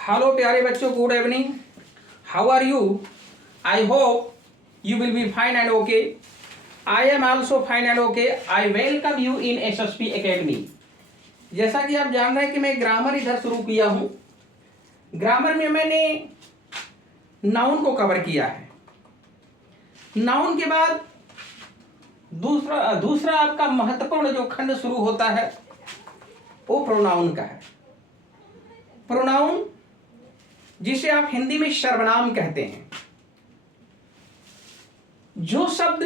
Hello प्यारे बच्चों, good evening. How are you? I hope you will be fine and okay. I am also fine and okay. I welcome you in SSP Academy. जैसा कि आप जान रहे हैं कि मैं ग्रामर इधर शुरू किया हूं। ग्रामर में मैंने नाउन को कवर किया है। नाउन के बाद दूसरा आपका महत्वपूर्ण जो खंड शुरू होता है वो प्रोनाउन का है। प्रोनाउन जिसे आप हिंदी में सर्वनाम कहते हैं। जो शब्द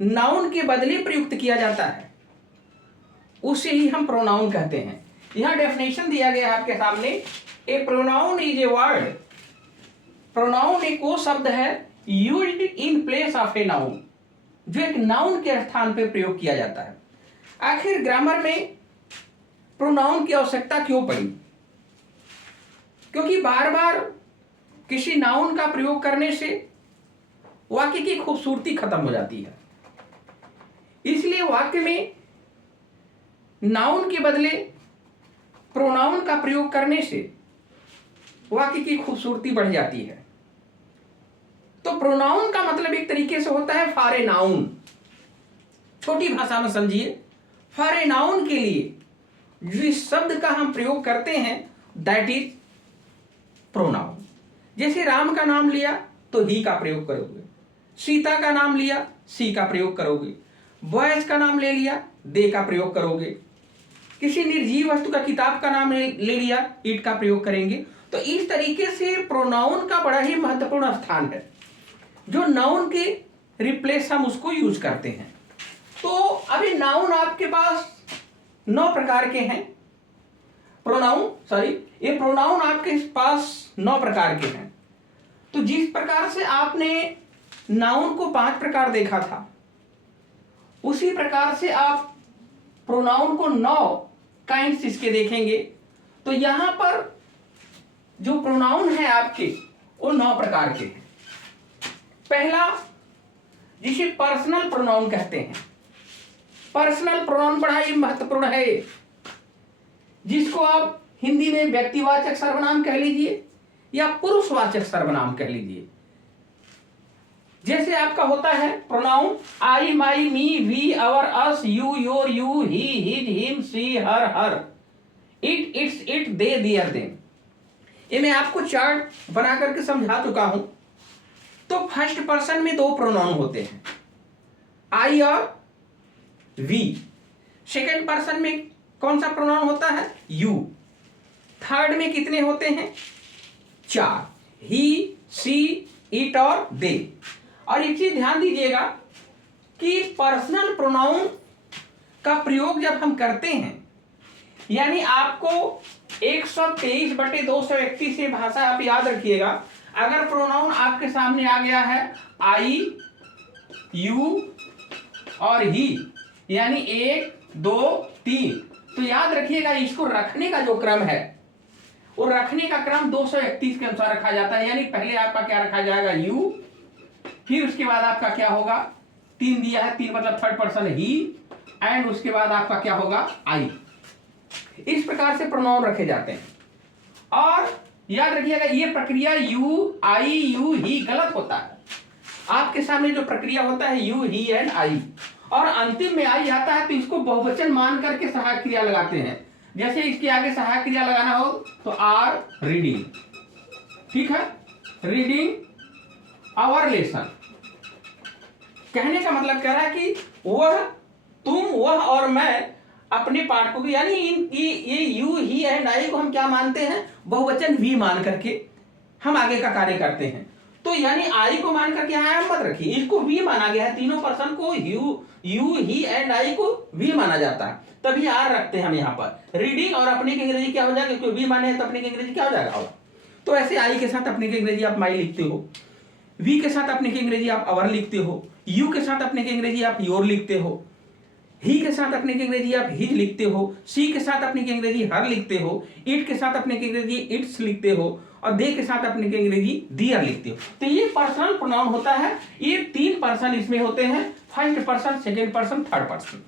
नाउन के बदले प्रयुक्त किया जाता है उसे ही हम प्रोनाउन कहते हैं। यहां डेफिनेशन दिया गया है आपके सामने। A pronoun is a word. Pronoun एक वो शब्द है used in place of a noun, जो एक नाउन के स्थान पर प्रयोग किया जाता है। आखिर ग्रामर में प्रोनाउन की आवश्यकता क्यों पड़ी? क्योंकि बार बार किसी नाउन का प्रयोग करने से वाक्य की खूबसूरती खत्म हो जाती है। इसलिए वाक्य में नाउन के बदले प्रोनाउन का प्रयोग करने से वाक्य की खूबसूरती बढ़ जाती है। तो प्रोनाउन का मतलब एक तरीके से होता है फॉर ए नाउन। छोटी भाषा में समझिए, फॉर ए नाउन के लिए जिस शब्द का हम प्रयोग करते हैं दैट इज प्रोनाउन। जैसे राम का नाम लिया तो ही का प्रयोग करोगे, सीता का नाम लिया सी का प्रयोग करोगे, बॉयज का नाम ले लिया दे का प्रयोग करोगे, किसी निर्जीव वस्तु का किताब का नाम ले लिया इट का प्रयोग करेंगे। तो इस तरीके से प्रोनाउन का बड़ा ही महत्वपूर्ण स्थान है। जो नाउन के रिप्लेस हम उसको यूज करते हैं। तो अभी नाउन आपके पास 9 प्रकार के हैं। ये प्रोनाउन आपके पास 9 प्रकार के हैं। तो जिस प्रकार से आपने नाउन को 5 प्रकार देखा था, उसी प्रकार से आप प्रोनाउन को 9 काइंड्स इसके देखेंगे। तो यहां पर जो प्रोनाउन है आपके वो 9 प्रकार के हैं। पहला, जिसे पर्सनल प्रोनाउन कहते हैं। पर्सनल प्रोनाउन बड़ा ही महत्वपूर्ण है, जिसको आप हिंदी में व्यक्तिवाचक सर्वनाम कह लीजिए या पुरुषवाचक सर्वनाम कह लीजिए। जैसे आपका होता है pronoun I, my, me, we, our, us, you, your, you, he, his, him, she, her, it, its, it, they, their, them. ये मैं आपको चार्ट बना करके समझा चुका हूं। तो फर्स्ट पर्सन में 2 प्रोनाउन होते हैं, आई और वी। सेकंड पर्सन में कौन सा प्रोनाउन होता है? यू। थर्ड में कितने होते हैं? 4, ही, सी, इट और दे। और एक चीज ध्यान दीजिएगा कि पर्सनल प्रोनाउन का प्रयोग जब हम करते हैं, यानी आपको 123/231 से भाषा आप याद रखिएगा। अगर प्रोनाउन आपके सामने आ गया है आई, यू और ही, यानी 1, 2, 3, तो याद रखिएगा इसको रखने का जो क्रम है वो रखने का क्रम 231 के अनुसार रखा जाता है। यानी पहले आपका क्या रखा जाएगा? यू, फिर उसके बाद आपका क्या होगा? 3 दिया है, 3 मतलब थर्ड पर्सन ही, एंड उसके बाद आपका क्या होगा? आई। इस प्रकार से प्रोनाउन रखे जाते हैं। और याद रखिएगा ये प्रक्रिया यू, आई, यू, ही गलत होता है। आपके सामने जो प्रक्रिया होता है यू, ही एंड आई, और अंतिम में आई आता है तो इसको बहुवचन मान करके सहायक क्रिया लगाते हैं। जैसे इसके आगे सहायक क्रिया लगाना हो तो आर, रीडिंग। ठीक है, रीडिंग आवर लेसन। कहने का मतलब कह रहा है कि वह, तुम, वह और मैं अपने पाठ को, यानी ये यू, ही एंड आई को हम क्या मानते हैं? बहुवचन वी मान करके हम आगे का कार्य करते हैं। तो यानी आई को मान करके यहां मत रखिए, इसको वी माना गया है। तीनों पर्सन को यू, ही एंड आई को वी माना जाता है, तभी आर रखते हैं हम यहाँ पर। रीडिंग और अपने की अंग्रेजी क्या हो जाएगा? क्योंकि वी माने हैं तो अपने की अंग्रेजी क्या हो जाएगा? तो ऐसे आई के साथ अपने की अंग्रेजी आप माई लिखते हो, वी के साथ अपने की अंग्रेजी आप अवर लिखते हो, यू के साथ अपने की अंग्रेजी आप योर लिखते हो, ही के साथ अपने की अंग्रेजी आप हिज लिखते हो, सी के साथ अपने की अंग्रेजी हर लिखते हो, इट के साथ अपने की अंग्रेजी इट्स लिखते हो, और दे के साथ अपने की अंग्रेजी दियर लिखते हो। तो ये पर्सनल प्रोनाउन होता है। ये 3 पर्सन इसमें होते हैं, first person, second person, third person.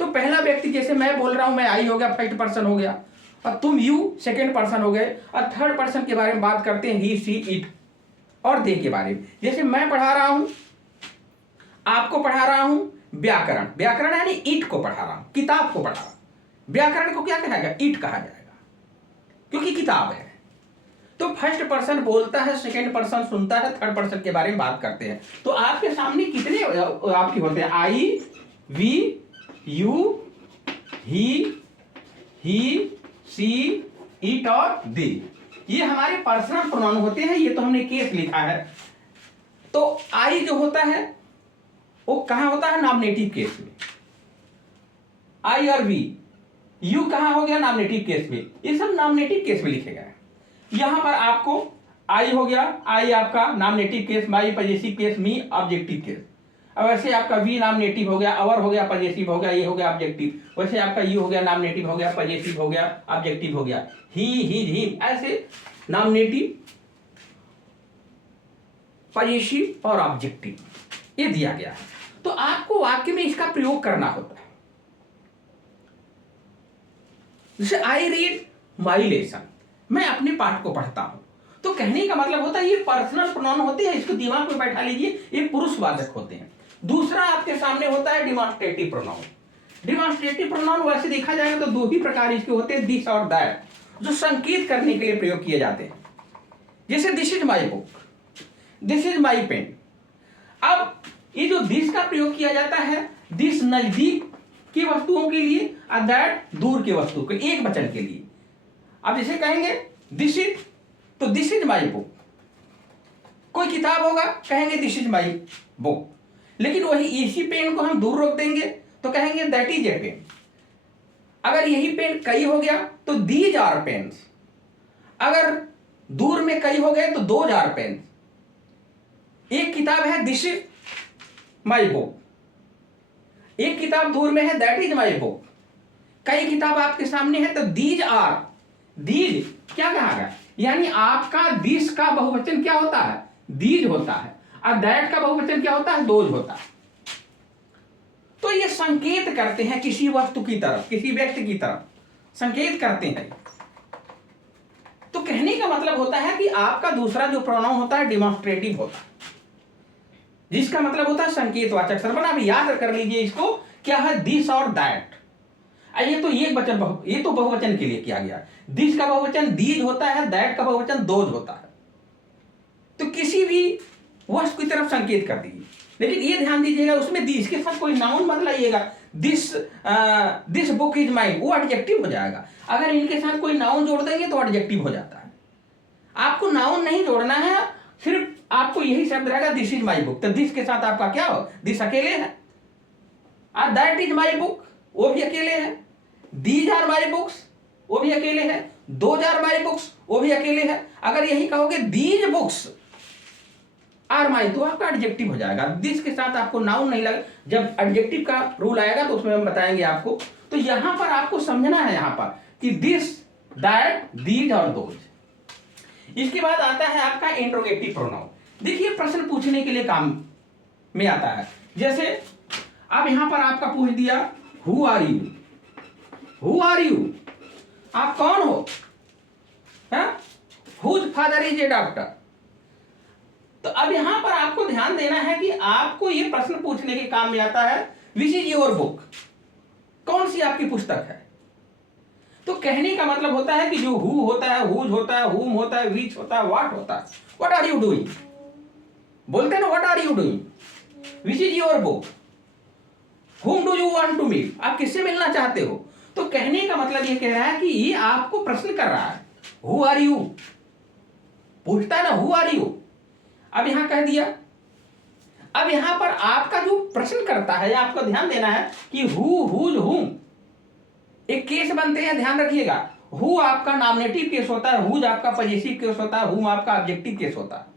तो पहला व्यक्ति, जैसे मैं बोल रहा हूं, मैं आई हो गया, फर्स्ट पर्सन हो गया। और तुम यू सेकेंड पर्सन हो गए, और थर्ड पर्सन के बारे में बात करते हैं ही सी इट और दे के बारे में। जैसे मैं पढ़ा रहा हूं, आपको पढ़ा रहा हूं व्याकरण, व्याकरण यानी ईट को पढ़ा रहा हूं, किताब को पढ़ा रहा हूं। व्याकरण को क्या कहेगा? ईट कहा जाएगा, क्योंकि किताब है। तो फर्स्ट पर्सन बोलता है, सेकंड पर्सन सुनता है, थर्ड पर्सन के बारे में बात करते हैं। तो आपके सामने कितने आपके होते हैं? I, we, you, he, she, it और दे। ये हमारे पर्सनल प्रोनाउन होते हैं। ये तो हमने केस लिखा है। तो आई जो होता है वो कहां होता है? नॉमिनेटिव केस में। आई और वी। यू कहां हो गया? नॉमिनेटिव केस में। ये सब नॉमिनेटिव केस में लिखे गए। यहां पर आपको आई हो गया, आई आपका नॉमिनेटिव केस, माई पजेसिव केस, मी ऑब्जेक्टिव केस। अब वैसे आपका वी नॉमिनेटिव हो गया, अवर हो गया, पजेसिव हो गया, ये हो गया ऑब्जेक्टिव। वैसे आपका यू हो गया, नॉमिनेटिव हो गया, पजेसिव हो गया, ऑब्जेक्टिव हो गया। ही, हिम, ऐसे नॉमिनेटिव, पजेसिव और ऑब्जेक्टिव ये दिया गया है। तो आपको वाक्य में इसका प्रयोग करना होता है। जैसे आई रीड माई लेसन, मैं अपने पाठ को पढ़ता हूं। तो कहने का मतलब होता है ये पर्सनल प्रोनाउन होते हैं, इसको दिमाग में बैठा लीजिए, ये पुरुषवाचक होते हैं। दूसरा आपके सामने होता है डिमॉन्स्ट्रेटिव प्रोनाउन। डिमॉन्स्ट्रेटिव प्रोनाउन वैसे देखा जाएगा तो दो ही प्रकार इसके होते हैं, दिस और दैट, जो संकेत करने के लिए प्रयोग किए जाते हैं। जैसे this is my book, this is my pen. अब ये जो दिस का प्रयोग किया जाता है, दिस नजदीक की वस्तुओं के लिए और दैट दूर के वस्तु के लिए, एक वचन के लिए। अब जैसे कहेंगे दिस इज, तो दिस इज माई बुक। कोई किताब होगा, कहेंगे दिस इज माई बुक। लेकिन वही इसी पेन को हम दूर रोक देंगे तो कहेंगे दैट इज ए पेन। अगर यही पेन कई हो गया तो दीज आर पेन्स। अगर दूर में कई हो गए तो दोज आर पेन्स। एक किताब है दिस इज माई बुक, एक किताब दूर में है दैट इज माई बुक। कई किताब आपके सामने है तो दीज आर, दीज क्या कहा गया? यानी आपका दिस का बहुवचन क्या होता है? दीज होता है, और दैट का बहुवचन क्या होता है? दोज होता है। तो ये संकेत करते हैं किसी वस्तु की तरफ, किसी व्यक्ति की तरफ संकेत करते हैं। तो कहने का मतलब होता है कि आपका दूसरा जो प्रोनाउन होता है डिमॉन्स्ट्रेटिव होता है, जिसका मतलब होता है संकेतवाचक। सर्वनाम आप याद कर लीजिए इसको, क्या है? दिस और दैट। ये तो एक वचन, ये तो बहुवचन के लिए किया गया। दिस का बहुवचन दीज होता है, दैट का बहुवचन दोज होता है। तो किसी भी वस्तु की तरफ संकेत कर दीजिए। लेकिन ये ध्यान दीजिएगा, उसमें दिस के साथ कोई नाउन मत लाइएगा। दिस बुक इज माइन, वो एडजेक्टिव हो जाएगा। अगर इनके साथ कोई नाउन जोड़ देंगे तो एडजेक्टिव हो जाता है। आपको नाउन नहीं जोड़ना है, सिर्फ आपको यही शब्द रहेगा दिस इज माई बुक। तो दिस के साथ आपका क्या हो? दिस अकेले है। और दैट इज माई बुक, वो भी अकेले है। दीज आर माई बुक्स, वो भी अकेले है। दोज आर माई बुक्स, वो भी अकेले है। अगर यही कहोगे दीज बुक्स आर माई, तो आपका एडजेक्टिव हो जाएगा। दिस के साथ आपको नाउन नहीं लगा। जब एडजेक्टिव का रूल आएगा तो उसमें हम बताएंगे आपको। तो यहां पर आपको समझना है यहां पर कि दिस, दैट, दीज और दोज। इसके बाद आता है आपका इंट्रोगेटिव प्रोनाउन। देखिए प्रश्न पूछने के लिए काम में आता है। जैसे अब यहां पर आपका पूछ दिया who are you, who are you, आप कौन हो? Whose father is a doctor. तो अब यहां पर आपको ध्यान देना है कि आपको यह प्रश्न पूछने के काम में आता है विच इज योर बुक, कौन सी आपकी पुस्तक है। तो कहने का मतलब होता है कि जो हु होता है, हुज होता है, हुम होता है, विच होता है, व्हाट होता है। व्हाट आर यू डूइंग, बोलते हैं ना what are you doing. Which is your book, whom do you want to meet, आप किससे मिलना चाहते हो। तो कहने का मतलब ये कह रहा है कि ये आपको प्रश्न कर रहा है। Who are you, पूछता है ना who are you। अब यहां कह दिया। अब यहां पर आपका जो प्रश्न करता है, आपको ध्यान देना है कि who, whose, whom एक केस बनते हैं, ध्यान रखिएगा। who आपका नॉमिनेटिव केस होता है, whose आपका पजेसिव केस होता है, whom आपका ऑब्जेक्टिव केस होता है।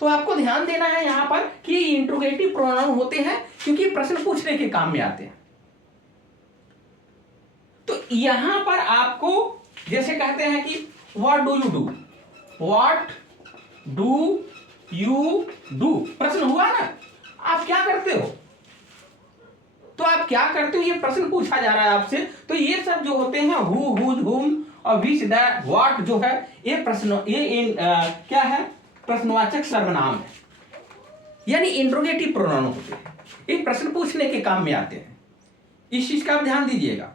तो आपको ध्यान देना है यहां पर कि ये इंट्रोगेटिव प्रोनाउन होते हैं क्योंकि प्रश्न पूछने के काम में आते हैं। तो यहां पर आपको जैसे कहते हैं कि what do you do, what do you do, प्रश्न हुआ ना, आप क्या करते हो। तो आप क्या करते हो, ये प्रश्न पूछा जा रहा है आपसे, तो ये सब जो होते हैं हु, हुज, हुम और विच, दैट, व्हाट जो है, ये प्रश्न क्या है, प्रश्नवाचक सर्वनाम है, यानी इंट्रोगेटिव प्रोनाउन होते हैं, ये प्रश्न पूछने के काम में आते हैं। इस चीज का आप ध्यान दीजिएगा।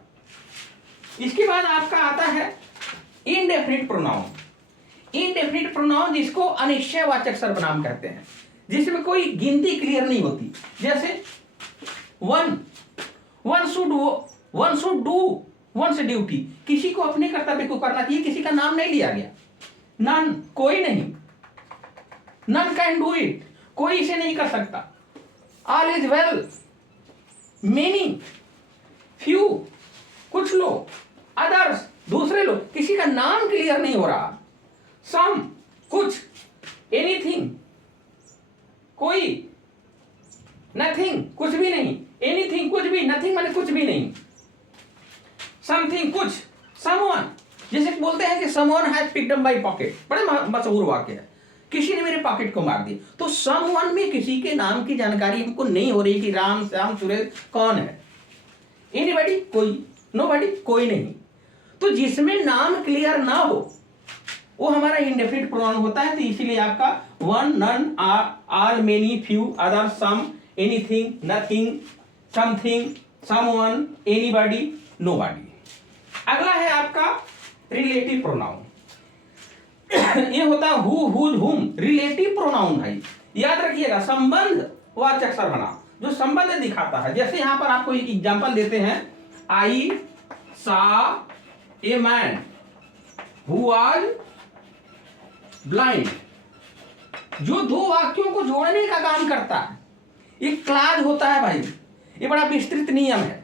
इसके बाद आपका आता है इनडेफिनिट प्रोनाउन। इनडेफिनिट प्रोनाउन जिसको अनिश्चयवाचक सर्वनाम कहते हैं, जिसमें कोई गिनती क्लियर नहीं होती। जैसे one should do once duty, किसी को अपने कर्तव्य को करना चाहिए, किसी का नाम नहीं लिया गया। नन, कोई नहीं। नन कैन डू इट, कोई इसे नहीं कर सकता। All is well, many, few, कुछ लोग, अदर्स, दूसरे लोग, किसी का नाम क्लियर नहीं हो रहा। सम, कुछ, एनीथिंग, कोई, नथिंग, कुछ भी नहीं, एनीथिंग, कुछ भी, नथिंग माने कुछ भी नहीं, समथिंग, कुछ, समवन, जैसे बोलते हैं कि someone has picked up my pocket, बड़े मशहूर वाक्य है, किसी ने मेरे पॉकेट को मार दिया। तो समवन में किसी के नाम की जानकारी हमको नहीं हो रही कि राम, श्याम, सुरेश कौन है। एनीबॉडी, कोई, नोबॉडी, कोई नहीं। तो जिसमें नाम क्लियर ना हो वो हमारा इंडेफिनिट प्रोनाउन होता है। तो इसीलिए आपका one, none, all, many, few, other, some, anything, nothing, something, someone, anybody, nobody. अगला है आपका रिलेटिव प्रोनाउन। ये होता है who, whose, whom, relative pronoun है। याद रखिएगा, संबंध वाचक सर्वनाम जो संबंध दिखाता है। जैसे यहां पर आपको एक एग्जांपल देते हैं, आई सा a man who was blind, जो दो वाक्यों को जोड़ने का काम करता है। एक क्लाज होता है भाई, ये बड़ा विस्तृत नियम है।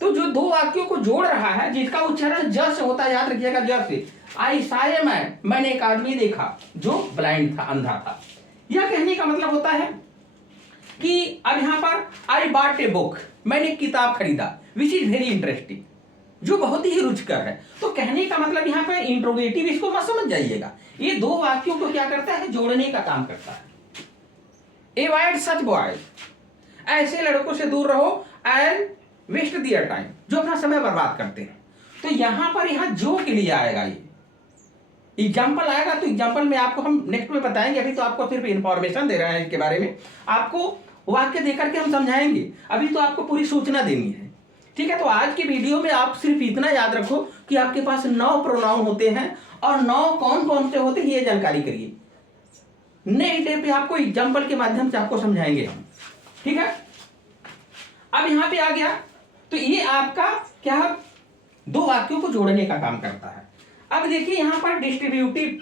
तो जो दो वाक्यों को जोड़ रहा है, जिसका उच्चारण ज से होता है, याद रखिएगा, ज से। आई सा ए मैन, मैंने एक आदमी देखा जो ब्लाइंड था, अंधा था। यह कहने का मतलब होता है कि अब यहां पर आई बॉट ए बुक, मैंने एक किताब खरीदा, विच इज वेरी इंटरेस्टिंग, जो बहुत ही रुचिकर है। तो कहने का मतलब यहाँ पे इंट्रोगेटिव, इसको मत समझ जाइएगा, ये दो वाक्यों को क्या करता है, जोड़ने का काम करता है। अवॉइड सच बॉयज, ऐसे लड़कों से दूर रहो, एंड वेस्ट देयर टाइम, जो अपना समय बर्बाद करते हैं। तो यहां पर यहां जो के लिए आएगा, ये एग्जाम्पल आएगा। तो एग्जाम्पल में आपको हम नेक्स्ट में बताएंगे, अभी तो आपको सिर्फ इंफॉर्मेशन दे रहे हैं इसके बारे में, आपको वाक्य देकर के हम समझाएंगे, अभी तो आपको पूरी सूचना देनी है। ठीक है, तो आज की वीडियो में आप सिर्फ इतना याद रखो कि आपके पास 9 प्रोनाउन होते हैं, और 9 कौन कौन से होते हैं ये जानकारी करिए। नेक्स्ट डे पे आपको एग्जाम्पल के माध्यम से आपको समझाएंगे हम। ठीक है, अब यहां पे आ गया, तो ये आपका क्या, दो वाक्यों को जोड़ने का काम करता है। अब देखिए यहां पर डिस्ट्रीब्यूटिव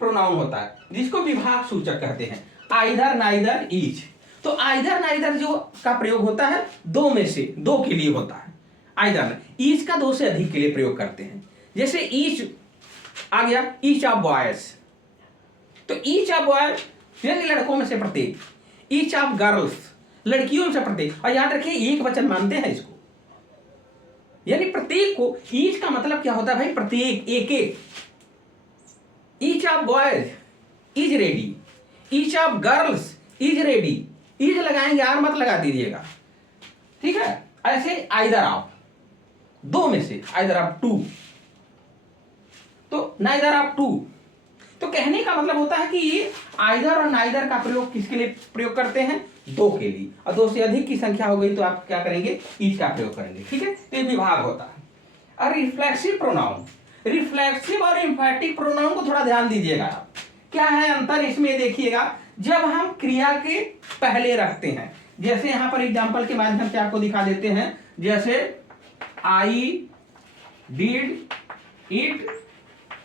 प्रोनाउन होता है, जिसको विभाग सूचक कहते हैं, आइदर, नाइदर, ईच। तो आइदर नाइदर जो का प्रयोग होता है दो में से, दो के लिए होता है आइदर। ईच का दो से अधिक के लिए प्रयोग करते हैं। जैसे ईच आ गया, ईच ऑफ बॉयज, तो ईच ऑफ बॉयज यानी लड़कों में से प्रत्येक, ईच ऑफ गर्ल्स लड़कियों से प्रत्येक। और याद रखिए एक वचन मानते हैं इसको, यानी प्रत्येक को। ईच का मतलब क्या होता है भाई, प्रत्येक, एक एक। Each of boys is ready, each of girls is ready. Is लगाएंगे, आर मत लगा दीजिएगा, ठीक है। ऐसे आइदर ऑफ, दो में से, आइदर ऑफ टू, तो नाइदर ऑफ टू। तो कहने का मतलब होता है कि ये आइदर और नाइदर का प्रयोग किसके लिए प्रयोग करते हैं, दो के लिए। और दो से अधिक की संख्या हो गई तो आप क्या करेंगे, ईच का प्रयोग करेंगे। ठीक है, तो ये विभाग होता है। और रिफ्लेक्सिव प्रोनाउन, रिफ्लेक्सिव और एम्फैटिक प्रोनाउन को थोड़ा ध्यान दीजिएगा आप, क्या है अंतर इसमें देखिएगा। जब हम क्रिया के पहले रखते हैं, जैसे यहां पर एग्जांपल के माध्यम से आपको दिखा देते हैं, जैसे I did it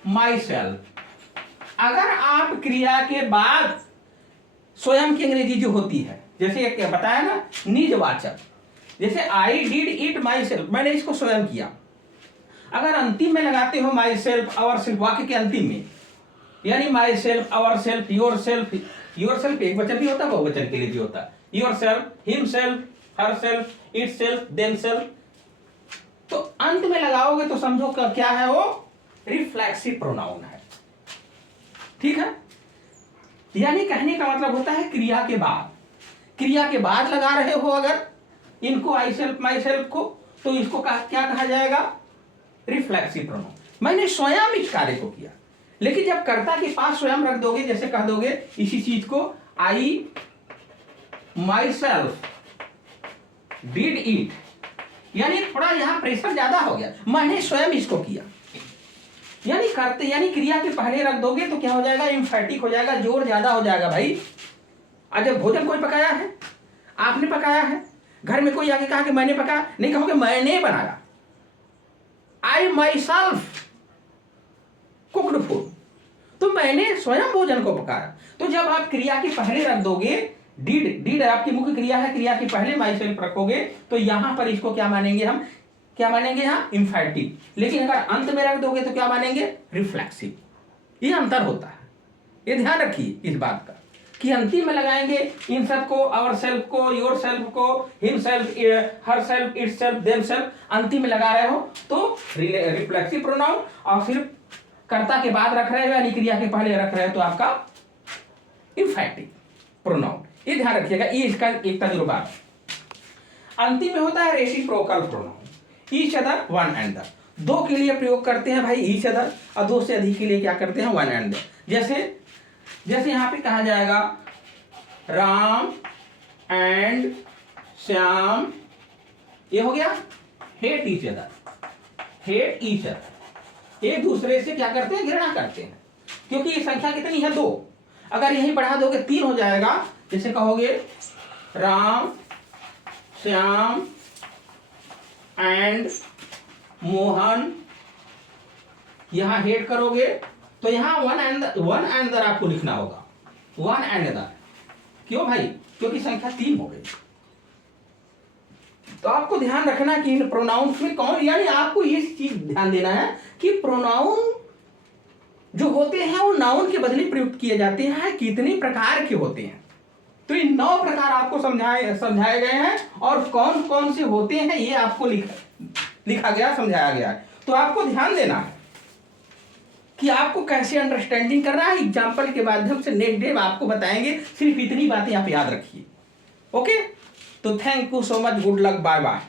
my self. अगर आप क्रिया के बाद स्वयं की अंग्रेजी जो होती है, जैसे क्या बताया ना, निजवाचक, जैसे I did it my self, मैंने इसको स्वयं किया। अगर अंतिम में लगाते हो माई सेल्फ, आवर सेल्फ, वाक्य के अंतिम में, यानी myself, ourself, yourself. Yourself एक वचन भी होता है, बहुवचन के लिए भी होता है। Your self, him self, her self, it self, them self. तो अंत में लगाओगे तो समझो क्या है वो, रिफ्लेक्सिव प्रोनाउन है। ठीक है, यानी कहने का मतलब होता है क्रिया के बाद, क्रिया के बाद लगा रहे हो अगर, इनको आई सेल्फ माई सेल्फ को, तो इसको क्या कहा जाएगा? Reflexive pronoun. मैंने स्वयं इस कार्य को किया, लेकिन जब कर्ता के पास स्वयं रख दोगे, जैसे कह दोगे इसी चीज को, आई माई सेल्फ डिड इट, यानी थोड़ा यहां प्रेशर ज्यादा हो गया, मैंने स्वयं इसको किया, यानी करते, यानी क्रिया के पहले रख दोगे तो क्या हो जाएगा? एम्फैटिक हो जाएगा, जोर ज्यादा हो जाएगा भाई। जब भोजन कोई पकाया है, आपने पकाया है, घर में कोई आके कहा कि मैंने पकाया, नहीं कहोगे मैंने बनाया, आई माई सेल्फ कुक्ड फूड, तो मैंने स्वयं भोजन को पकाया। तो जब आप क्रिया के पहले रख दोगे, डिड आपकी मुख्य क्रिया है, क्रिया के पहले माई सेल्फ रखोगे, तो यहां पर इसको क्या मानेंगे हम? क्या मानेंगे यहाँ? एम्फैटिक। लेकिन अगर अंत में रख दोगे तो क्या मानेंगे? रिफ्लेक्सिव। ये अंतर होता है, ये ध्यान रखिए इस बात का कि अंतिम में लगाएंगे इन सब को, आवर सेल्फ को, योर सेल्फ को, him self, her self, it self, them self, अंतिम में लगा रहे हो तो रिफ्लेक्सिव प्रोनाउन, और सिर्फ कर्ता के बाद रख रहे हो यानी क्रिया के पहले रख रहे हो तो आपका एम्फैटिक प्रोनाउन। ये ध्यान रखिएगा, ये इसका एक तजुर्बा है। अंतिम में होता है reciprocal pronoun, each other, one and the. दो के लिए प्रयोग करते हैं भाई ईच अदर, और दो से अधिक के लिए क्या करते हैं? One and the. जैसे यहां पे कहा जाएगा राम एंड श्याम, ये हो गया hate each other, hate each other, एक दूसरे से क्या करते हैं? घृणा करते हैं, क्योंकि ये संख्या कितनी है? दो। अगर यही बढ़ा दोगे 3 हो जाएगा। जैसे कहोगे राम श्याम एंड मोहन, यहां हेट करोगे तो यहां वन एंड दर आपको लिखना होगा, वन एंड दर। क्यों भाई? क्योंकि संख्या 3 हो गई। तो आपको ध्यान रखना कि इन प्रोनाउंस में कौन, यानी आपको ये चीज ध्यान देना है कि प्रोनाउन जो होते हैं वो नाउन के बदले प्रयुक्त किए जाते हैं, कितने प्रकार के होते हैं। तो इन 9 प्रकार आपको समझाए गए हैं, और कौन कौन से होते हैं ये आपको लिखा गया, समझाया गया है। तो आपको ध्यान देना है कि आपको कैसे अंडरस्टैंडिंग करना है। एग्जाम्पल के माध्यम से नेक्स्ट डे आपको बताएंगे, सिर्फ इतनी बातें आप याद रखिए। ओके, तो thank you so much, good luck, bye bye.